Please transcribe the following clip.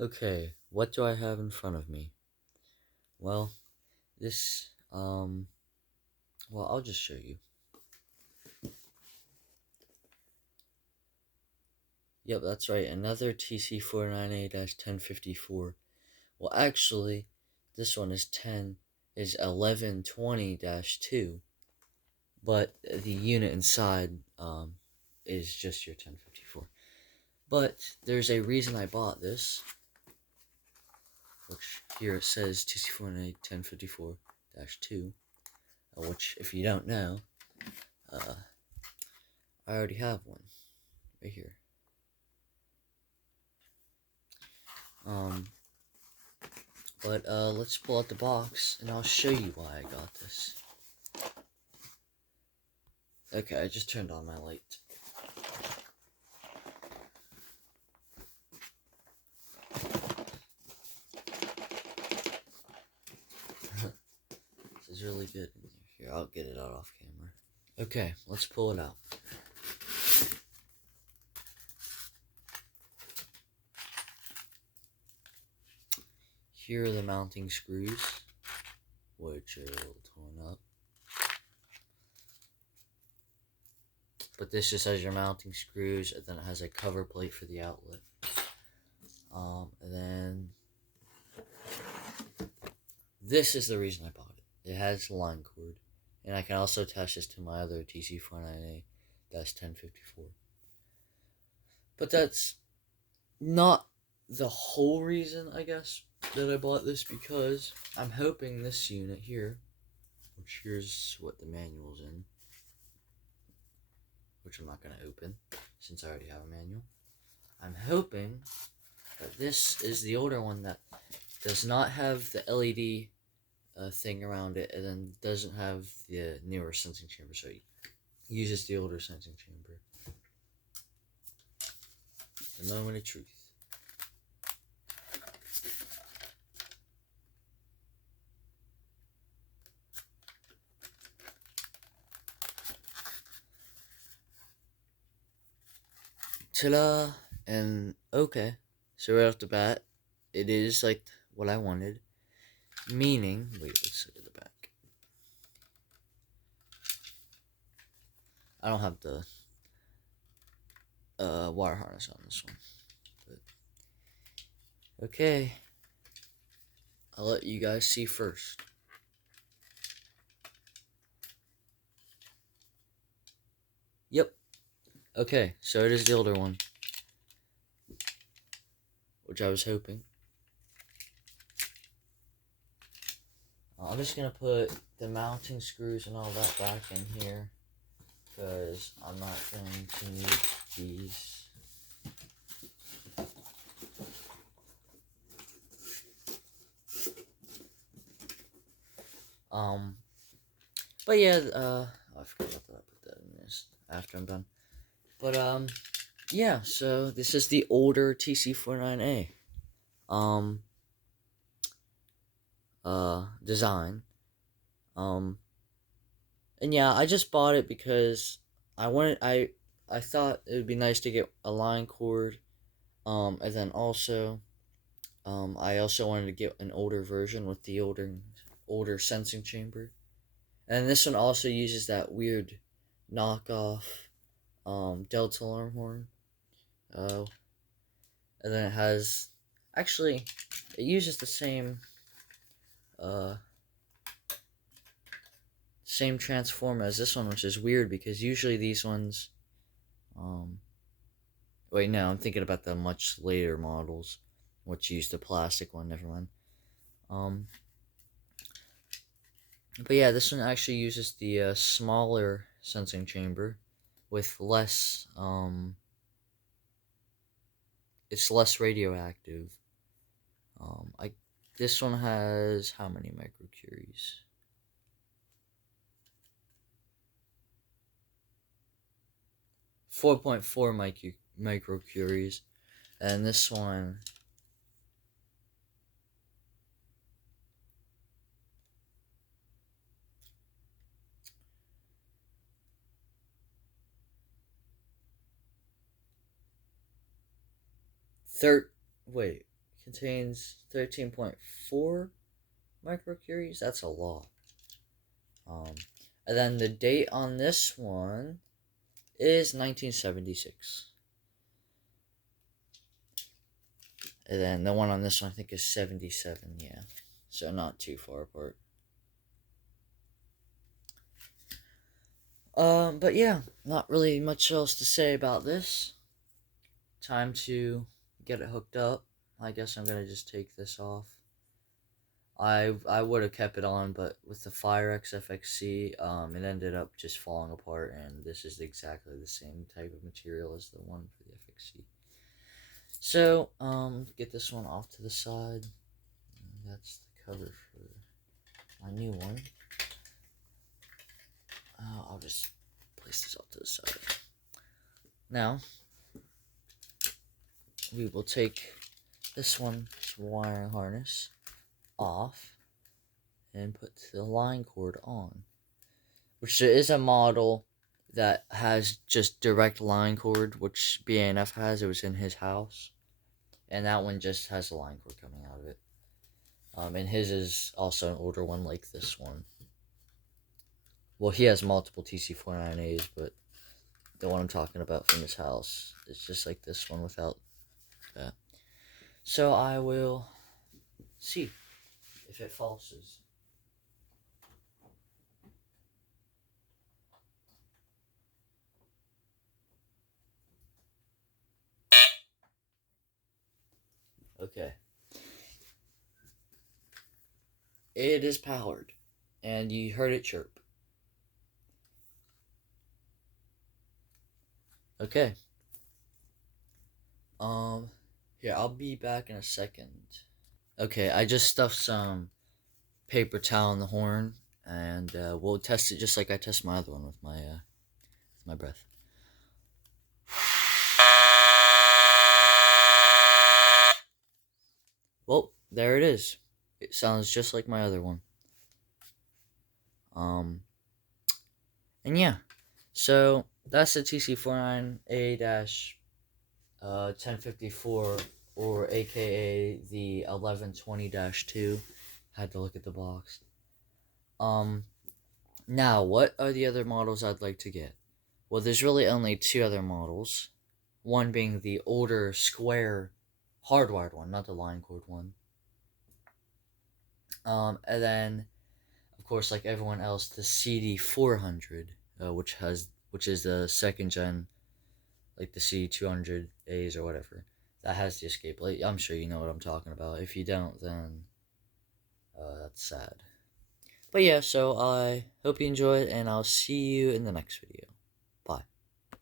Okay, what do I have in front of me? Well, this, well, I'll just show you. Yep, that's right, another TC49A-1054. Well, actually, this one is 1120-2, but the unit inside, is just your 1054. But there's a reason I bought this, which here it says TC49A-1054-2, which, if you don't know, I already have one right here. But let's pull out the box and I'll show you why I got this. Okay, I just turned on my light. This is really good. Here, I'll get it out off camera. Okay, let's pull it out. Here are the mounting screws, which are a little torn up. But this just has your mounting screws, and then it has a cover plate for the outlet. And then this is the reason I bought it. It has Linecord, and I can also attach this to my other TC49A-1054. But that's not the whole reason, I guess, that I bought this, because I'm hoping this unit here, which here's what the manual's in, which I'm not going to open since I already have a manual. I'm hoping that this is the older one that does not have the LED thing around it, and then doesn't have the newer sensing chamber, so it uses the older sensing chamber. The moment of truth. Ta-da! And okay, so right off the bat, it is like what I wanted. Meaning, wait, let's look at the back. I don't have the wire harness on this one, but okay, I'll let you guys see first. Yep. Okay, so it is the older one, which I was hoping. I'm just gonna put the mounting screws and all that back in here, because I'm not going to need these. But yeah, I forgot about that. I'll put that in this after I'm done. But, yeah, so this is the older TC49A, design. And yeah, I just bought it because I thought it would be nice to get a line cord, and then also, I also wanted to get an older version with the older sensing chamber. And this one also uses that weird knockoff, Delta alarm horn. And then it has, actually, it uses the same transformer as this one, which is weird because usually these ones, wait, no, I'm thinking about the much later models, which use the plastic one, never mind. But yeah, this one actually uses the smaller sensing chamber with less, it's less radioactive. This one has how many microcuries? 4.4 microcuries, and this one wait, contains 13.4 microcuries. That's a lot. And then the date on this one is 1976. And then the one on this one I think is 77, yeah. So not too far apart. But yeah, not really much else to say about this. Time to get it hooked up. I guess I'm gonna just take this off. I would have kept it on, but with the Firex FXC, it ended up just falling apart, and this is exactly the same type of material as the one for the FXC. So, get this one off to the side. That's the cover for my new one. I'll just place this off to the side. Now, we will take this one's wiring harness off and put the Linecord on, which is a model that has just direct line cord, which BNF has. It was in his house, and that one just has a line cord coming out of it. And his is also an older one like this one. Well, he has multiple TC49As, but the one I'm talking about from his house is just like this one without that. So I will see if it falses. Okay. It is powered, and you heard it chirp. Okay. Here, I'll be back in a second. Okay, I just stuffed some paper towel in the horn, and we'll test it just like I test my other one with my breath. Well, there it is. It sounds just like my other one. And yeah, so that's the TC49A-1054, or aka the 1120-2. Had to look at the box. Now, what are the other models I'd like to get? Well, there's really only two other models. One being the older square hardwired one, not the Linecord one. And then, of course, like everyone else, the CD400, which is the second gen, like the CD200As or whatever, that has the escape light. I'm sure you know what I'm talking about. If you don't, then that's sad. But yeah, so I hope you enjoyed, and I'll see you in the next video.